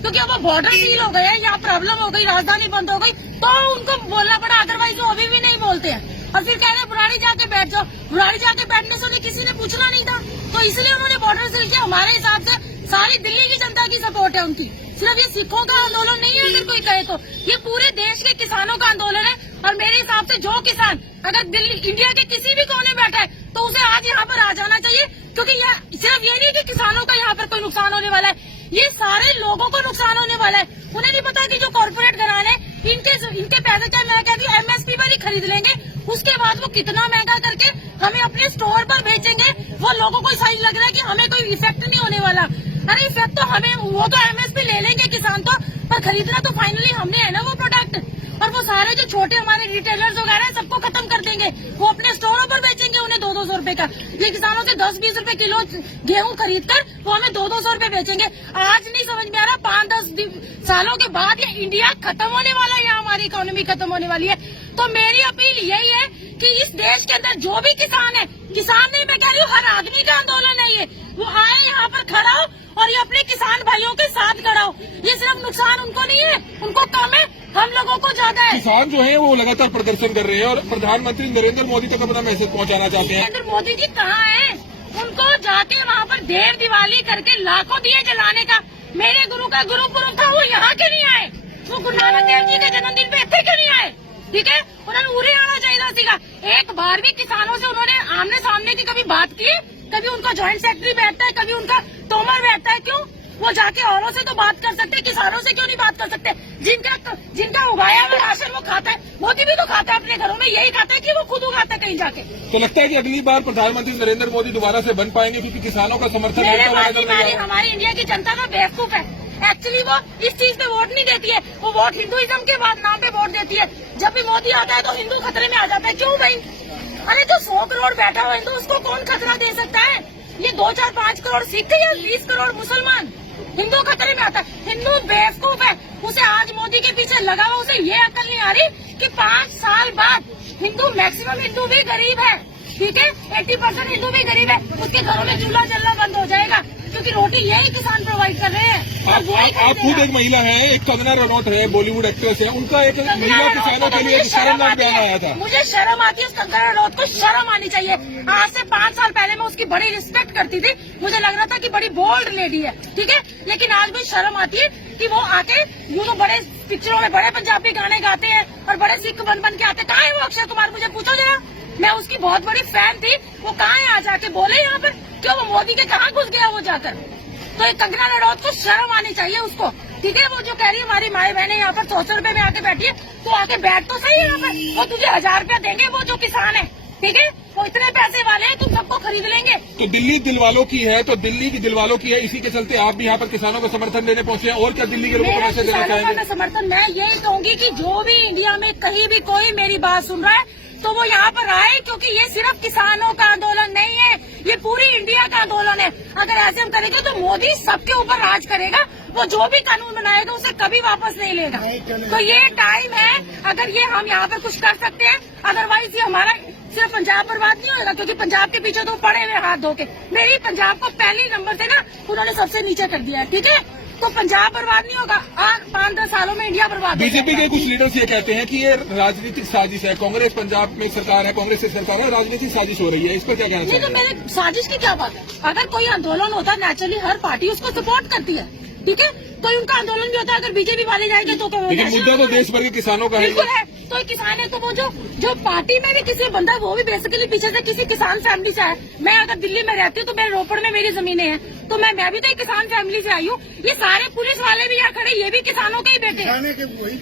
क्योंकि अब border seal हो गया, यहाँ प्रॉब्लम हो गई, राजधानी बंद हो गई, तो उनको बोलना पड़ा, अदरवाइज वो अभी भी नहीं बोलते हैं। और फिर कह रहे हैं बुराड़ी जाके बैठ जाओ। बुराड़ी जाके बैठने से उन्हें किसी ने पूछना नहीं था, तो इसलिए उन्होंने बॉर्डर सील किया। हमारे हिसाब से सारी दिल्ली की जनता की सपोर्ट है उनकी, सिर्फ ये सिखों का आंदोलन नहीं है। अगर कोई कहे तो ये पूरे देश के किसानों का आंदोलन है। और मेरे हिसाब से जो किसान अगर दिल्ली इंडिया के किसी भी कोने में बैठा है तो उसे आज यहाँ पर आ जाना चाहिए, क्योंकि यह सिर्फ ये नहीं कि किसानों का यहाँ पर कोई नुकसान होने वाला है, ये सारे लोगों को नुकसान होने वाला है। उन्हें नहीं पता कि जो कॉर्पोरेट घराने इनके पैसे चाहे मैं कहती हूँ एमएसपी पर ही खरीद लेंगे, उसके बाद वो कितना महंगा करके हमें अपने स्टोर पर बेचेंगे। वो लोगों को सही लग रहा है कि हमें कोई इफेक्ट नहीं होने वाला। अरे इफेक्ट तो हमें, वो तो एमएसपी ले लेंगे किसान तो, पर खरीदना तो फाइनली हमने है ना वो प्रोडक्ट। और वो सारे जो छोटे हमारे रिटेलर्स वगैरह हैं सबको खत्म कर देंगे, वो अपने स्टोरों पर बेचेंगे उन्हें 200-200 रुपए का। ये किसानों से 10-20 रुपए किलो गेहूं खरीद कर वो हमें 200-200 रुपए बेचेंगे। आज नहीं समझ में आ रहा, 5-10 सालों के बाद ये इंडिया खत्म होने वाला है, यहाँ हमारी इकोनॉमी खत्म होने वाली है। तो मेरी अपील यही है कि इस देश के अंदर जो भी किसान है, किसान नहीं मैं कह रही हूँ, हर आदमी का आंदोलन है ये, वो आए यहाँ पर खड़ा हो और ये अपने किसान भाइयों के साथ खड़ा हो। ये सिर्फ नुकसान उनको नहीं है, उनको कम है, हम लोगों को ज्यादा है। किसान जो है वो लगातार प्रदर्शन कर रहे हैं और प्रधानमंत्री नरेंद्र मोदी तक अपना मैसेज पहुंचाना चाहते हैं। नरेंद्र मोदी जी कहाँ हैं? उनको जाके वहाँ पर देव दिवाली करके लाखों दिए जलाने का, मेरे गुरु का गुरुपुरब था, वो यहाँ के नहीं आए, वो गुरु नानक देव जी के जन्मदिन पे इतने क्यों नहीं आए? ठीक है, उन्होंने उरे आना चाहिए सीखा। एक बार भी किसानों से उन्होंने आमने सामने की कभी बात की? कभी उनका ज्वाइंट सेक्रेटरी बैठता है, कभी उनका तोमर बैठता है, क्यों? वो जाके औरों से तो बात कर सकते, किसानों से क्यों नहीं बात कर सकते? जिनका उगाया हुआ राशन वो खाता है, मोदी भी तो खाता है अपने घरों में, यही खाता है कि वो खुद उगाता है कहीं जाके। तो लगता है कि अगली बार प्रधानमंत्री नरेंद्र मोदी दोबारा से बन पाएंगे, क्योंकि किसानों का समर्थन हमारी इंडिया की जनता ना बेवकूफ है। एक्चुअली वो इस चीज पे वोट नहीं देती है, वो वोट हिंदुइज्म के बाद नाम पे वोट देती है। जब भी मोदी आता है तो हिंदू खतरे में आ जाता है, क्यों भाई? अरे जो 100 करोड़ बैठा हुआ हिंदू, उसको कौन खतरा दे सकता है? ये 2-4-5 करोड़ सिख या 20 करोड़ मुसलमान, हिंदू खतरे में आता है। हिंदू बेवकूफ है, उसे आज मोदी के पीछे लगा हुआ, उसे ये अकल नहीं आ रही कि 5 साल बाद हिंदू, मैक्सिमम हिंदू भी गरीब है, ठीक है, 80% हिंदू भी गरीब है, उसके घरों में चूल्हा जलना बंद हो जाएगा, क्योंकि रोटी यही किसान प्रोवाइड कर रहे हैं। आप खुद एक महिला है, एक कंगना रनौत है, बॉलीवुड एक्ट्रेस है, उनका एक महिला किसानों के लिए शर्मनाक बयान आया था। मुझे शर्म आती है उस कंगना रनौत को, शर्म आनी चाहिए। आज से 5 साल पहले मैं उसकी बड़ी रिस्पेक्ट करती थी, मुझे लग रहा था कि बड़ी बोल्ड लेडी है, ठीक है, लेकिन आज भी शर्म आती है कि वो आके यूँ तो बड़े पिक्चरों में बड़े पंजाबी गाने गाते हैं और बड़े सिख बन के आते। कहाँ है वो अक्षय कुमार? मुझे पूछो जरा, मैं उसकी बहुत बड़ी फैन थी, वो कहाँ है? आ जाके बोले यहाँ पर, क्यों? वो मोदी के कहाँ घुस गया वो जाकर? तो एक कंगना रनौत को शर्म आनी चाहिए उसको, ठीक है। वो जो कह रही है हमारी माए बहने यहाँ पर 100 रुपए में आके बैठी है, तो आके बैठ तो सही यहाँ पर, वो तुझे 1000 रुपया देंगे वो जो किसान है, ठीक है, वो इतने पैसे वाले हैं, तुम सबको खरीद लेंगे। तो दिल्ली दिलवालों की है, तो दिल्ली की दिलवालों की है, इसी के चलते आप भी यहाँ पर किसानों को समर्थन देने पहुंचे हैं। और क्या दिल्ली के लोगों को मैसेज देना चाहेंगे? समर्थन मैं यही कहूंगी कि जो भी इंडिया में कहीं भी कोई मेरी बात सुन रहा है तो वो यहाँ पर आए, क्योंकि ये सिर्फ किसानों का आंदोलन नहीं है, ये पूरी इंडिया का आंदोलन है। अगर ऐसे हम करेंगे तो मोदी सबके ऊपर राज करेगा, वो जो भी कानून बनाएगा उसे कभी वापस नहीं लेगा। तो ये टाइम है, अगर ये हम यहाँ पर कुछ कर सकते हैं, अदरवाइज ये हमारा सिर्फ पंजाब बर्बाद नहीं होगा, क्योंकि पंजाब के पीछे तो पड़े हुए हाथ धो के। मेरी पंजाब को पहले नंबर से ना उन्होंने सबसे नीचे कर दिया है, ठीक है, तो पंजाब बर्बाद नहीं होगा, 5-10 सालों में इंडिया बर्बाद। बीजेपी के कुछ लीडर्स ये कहते हैं कि ये राजनीतिक साजिश है, कांग्रेस पंजाब में सरकार है, कांग्रेस की सरकार है, राजनीतिक साजिश हो रही है, इस पर क्या कहना चाहिए? तो मेरे साजिश की क्या बात है? अगर कोई आंदोलन होता है नेचुरली हर पार्टी उसको सपोर्ट करती है, ठीक है, कोई उनका आंदोलन भी होता है, अगर बीजेपी वाले जाएंगे तो लेकिन मुद्दा तो देश भर के किसानों का है। तो किसान है, तो वो जो पार्टी में भी किसी बंदा वो भी बेसिकली पीछे से किसी किसान फैमिली से है। मैं अगर दिल्ली में रहती हूँ तो मेरे रोपड़ में मेरी जमीनें हैं, तो मैं भी तो एक किसान फैमिली से आई हूँ। ये सारे पुलिस वाले भी यहाँ खड़े, ये भी किसानों के ही बेटे हैं।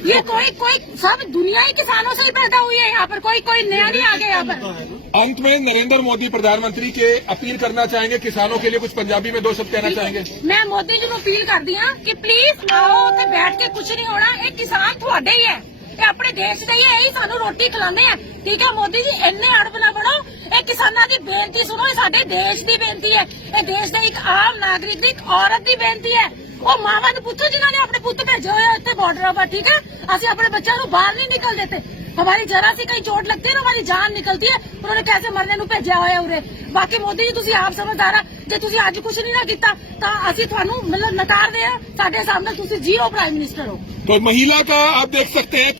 ये कोई सब दुनिया ही किसानों से ही पैदा हुई है यहाँ पर, कोई नया नहीं आ गया यहाँ पर। अंत में नरेंद्र मोदी प्रधानमंत्री के अपील करना चाहेंगे किसानों के लिए, कुछ पंजाबी में 2 शब्द कहना चाहेंगे? मैं मोदी जी को अपील कर दी कि प्लीज आओ ते बैठ के कुछ नहीं होना, एक किसान थोड़े ही है, अपने देश ਦੇ ਹੀ ਸਾਨੂੰ ਰੋਟੀ ਖਿਲਾਉਂਦੇ ਆ, ਠੀਕ ਹੈ। ਮੋਦੀ ਜੀ ਇੰਨੇ ਅੜਬ ਨਾ ਬਣੋ, ਇਹ ਕਿਸਾਨਾਂ ਦੀ ਬੇਨਤੀ ਸੁਣੋ, ਇਹ ਸਾਡੇ ਦੇਸ਼ ਦੀ ਬੇਨਤੀ ਹੈ, ਇਹ ਦੇਸ਼ ਦੇ ਇੱਕ ਆਮ ਨਾਗਰਿਕ ਦੀ, ਇੱਕ ਔਰਤ ਦੀ ਬੇਨਤੀ ਹੈ। ਉਹ ਮਾਵਾਂ ਨੂੰ ਪੁੱਛੋ ਜਿਨ੍ਹਾਂ ਨੇ ਆਪਣੇ ਪੁੱਤ ਭੇਜੇ ਹੋਏ ਆ ਇੱਥੇ ਬਾਰਡਰ पर, ठीक है। ਅਸੀਂ ਆਪਣੇ ਬੱਚਿਆਂ ਨੂੰ ਬਾਹਰ नहीं निकल देते। हमारी जरा सी कहीं चोट लगती है ना, हमारी जान निकलती है। उन्होंने कैसे मरने ਨੂੰ ਭੇਜਿਆ ਹੋਇਆ ਉਰੇ। ਬਾਕੀ ਮੋਦੀ ਜੀ ਤੁਸੀਂ ਆਪ ਸਮਝਦਾਰ ਆ, ਜੇ ਤੁਸੀਂ ਅੱਜ ਕੁਝ ਨਹੀਂ ਨਾ ਕੀਤਾ ਤਾਂ ਅਸੀਂ ਤੁਹਾਨੂੰ ਮਤਲਬ ਨਕਾਰਦੇ ਆ। ਸਾਡੇ ਸਾਹਮਣੇ ਤੁਸੀਂ 0 प्राइम मिनिस्टर हो। तो महिला का आप देख सकते हैं